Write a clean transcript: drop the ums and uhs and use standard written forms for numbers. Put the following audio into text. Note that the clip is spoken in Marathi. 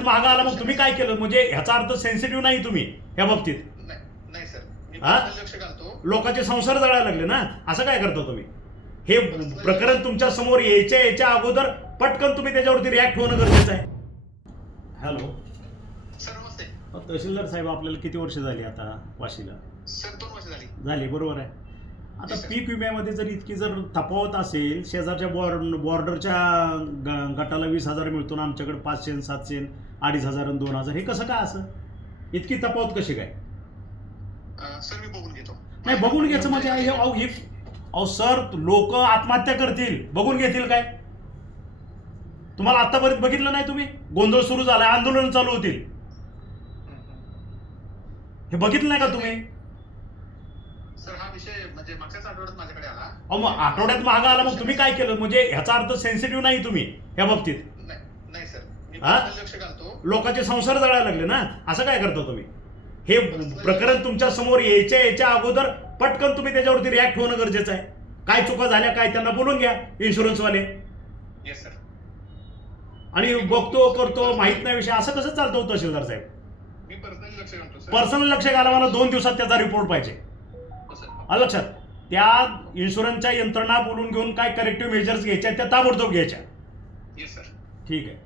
आठवड्यात महाग आला, मग तुम्ही काय केलं? म्हणजे ह्याचा अर्थ सेन्सिटिव्ह नाही तुम्ही ह्या बाबतीत. नाही सर, मी हा? लक्ष घालतो. लोकांचे संसार जळायला लागले ना, असं काय करता तुम्ही? हे प्रकरण तुमच्या समोर यायच्या अगोदर पटकन तुम्ही त्याच्यावरती रिॲक्ट होणं गरजेचं आहे. हॅलो सर नमस्ते. तहसीलदार साहेब, आपल्याला किती वर्ष झाली आता वाशीला? सर 2 वर्ष झाली, बरोबर आहे. आता Yes, sir. पीक विम्यामध्ये जर इतकी जर तफावत असेल, शेजारच्या बॉर्डरच्या गटाला 20,000 मिळतो ना, आमच्याकडे 500, 700, 2,500 आणि 2,000, हे कसं काय असं? इतकी तफावत कशी काय? सर मी बघून घेतो. नाही, बघून घ्यायचं म्हणजे अहो सर, लोक आत्महत्या करतील, बघून घेतील काय? तुम्हाला आतापर्यंत बघितलं नाही तुम्ही? गोंधळ सुरू झालाय, आंदोलन चालू होतील, हे बघितलं नाही का तुम्ही? सर हा विषय म्हणजे मागच्याच आठवड्यात माझ्याकडे आला. अहो मग आठवड्यात महाग आला, मग तुम्ही काय केलं? म्हणजे ह्याचा अर्थ सेन्सिटिव्ह नाही तुम्ही ह्या बाबतीत. नाही सर, मी हा? लक्ष घालतो. लोकांचे संसार जळायला लागले ना, असं काय करता तुम्ही? हे प्रकरण तुमच्या समोर यायच्या अगोदर पटकन तुम्ही त्याच्यावरती रिॲक्ट होणं गरजेचं आहे. काय चुका झाल्या काय त्यांना बोलून घ्या, इन्शुरन्सवाले. Yes sir. आणि बघतो करतो माहित नाही विषय, असं कसं चालतं तहसीलदार साहेब? मी पर्सनली लक्ष घालतो सर. पर्सनल लक्ष घाला, मला 2 दिवसात त्याचा रिपोर्ट पाहिजे. हो सर. आलं लक्षात? त्या इन्शुरन्सच्या यंत्रणा बोलून घेऊन काय करेक्टिव्ह मेजर्स घ्यायच्या त्या ताबडतोब घ्यायच्या. Yes sir. ठीक आहे.